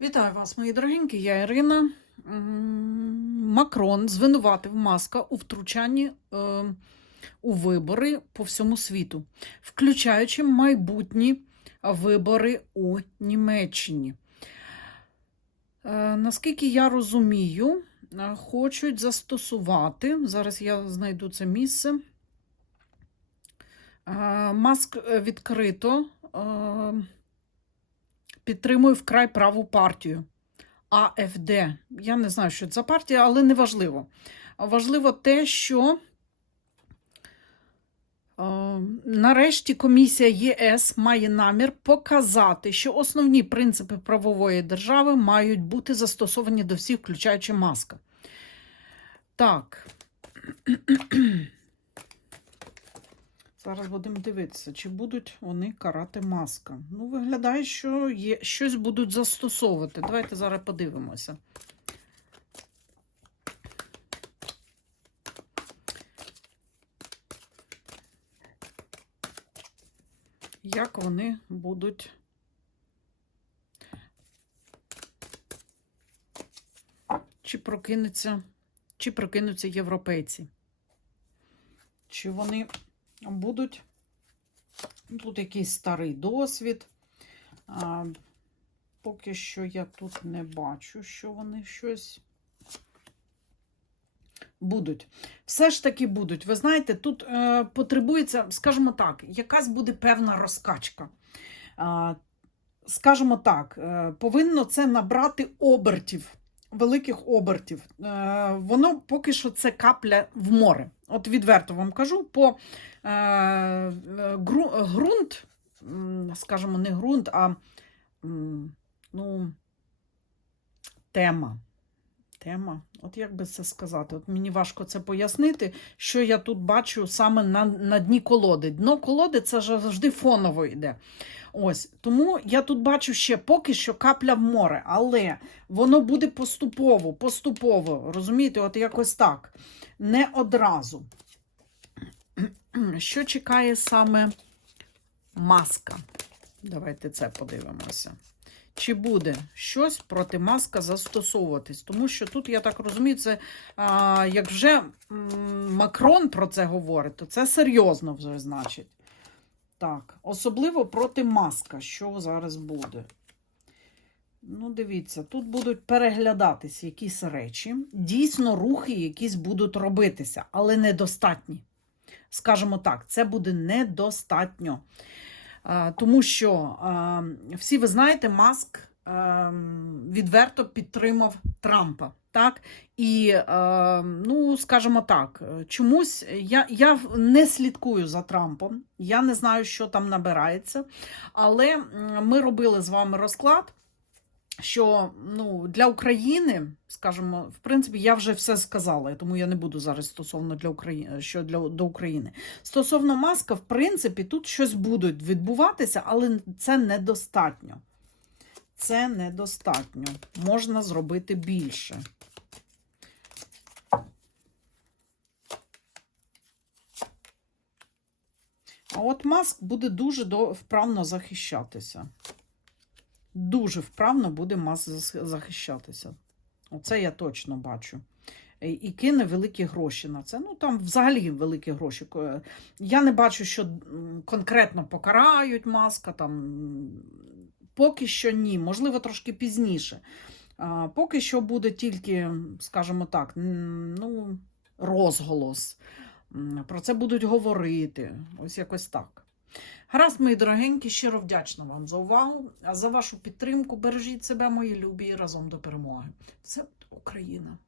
Вітаю вас, мої дорогенькі, я Ірина. Макрон звинуватив Маска у втручанні е, у вибори по всьому світу, включаючи майбутні вибори у Німеччині. Е, наскільки я розумію, е, хочуть застосувати, зараз я знайду це місце. Е, Маск відкрито. Е, підтримує вкрай праву партію АФД. Я не знаю, що це за партія, але не важливо. Важливо те, що е, нарешті комісія ЄС має намір показати, що основні принципи правової держави мають бути застосовані до всіх, включаючи маска. Так. Зараз будемо дивитися, чи будуть вони карати маска. Ну, виглядає, що є, щось будуть застосовувати. Давайте зараз подивимося. Як вони будуть. Чи прокинуться, чи прокинуться європейці? Чи вони будуть. Тут якийсь старий досвід. Поки що я тут не бачу, що вони щось будуть. Все ж таки будуть. Ви знаєте, тут е, потребується, скажімо так, якась буде певна розкачка. А, скажімо так, е, повинно це набрати обертів. Великих обертів. Е, воно поки що це капля в море. От відверто вам кажу, по е, ґрунт, скажімо, не ґрунт, а ну, тема. Тема. От як би це сказати? От мені важко це пояснити, що я тут бачу саме на, на дні колоди. Дно колоди це завжди фоново йде. Ось тому я тут бачу ще поки що капля в море, але воно буде поступово, поступово, розумієте, от якось так, не одразу. Що чекає саме маска? Давайте це подивимося. Чи буде щось проти маска застосовуватись? Тому що тут, я так розумію, це а, як вже Макрон про це говорить, то це серйозно вже значить. Так, особливо проти маска, що зараз буде. Ну, дивіться, тут будуть переглядатись якісь речі. Дійсно, рухи якісь будуть робитися, але недостатні. Скажімо так, це буде недостатньо. Тому що всі ви знаєте, Маск відверто підтримав Трампа. Так? І, е, ну, скажімо так, чомусь я, я не слідкую за Трампом, я не знаю, що там набирається. Але ми робили з вами розклад, що ну, для України, скажімо, в принципі, я вже все сказала, тому я не буду зараз стосовно для України, що для до України. Стосовно маска, в принципі, тут щось буде відбуватися, але це недостатньо. Це недостатньо. Можна зробити більше. А от маск буде дуже вправно захищатися. Дуже вправно буде маск захищатися. Оце я точно бачу. І кине великі гроші на це. Ну, там взагалі великі гроші. Я не бачу, що конкретно покарають маска. Там. Поки що ні, можливо, трошки пізніше. Поки що буде тільки, скажімо так, ну, розголос. Про це будуть говорити. Ось якось так. Гаразд, мої дорогенькі, щиро вдячна вам за увагу, за вашу підтримку. Бережіть себе, мої любі, і разом до перемоги. Це Україна.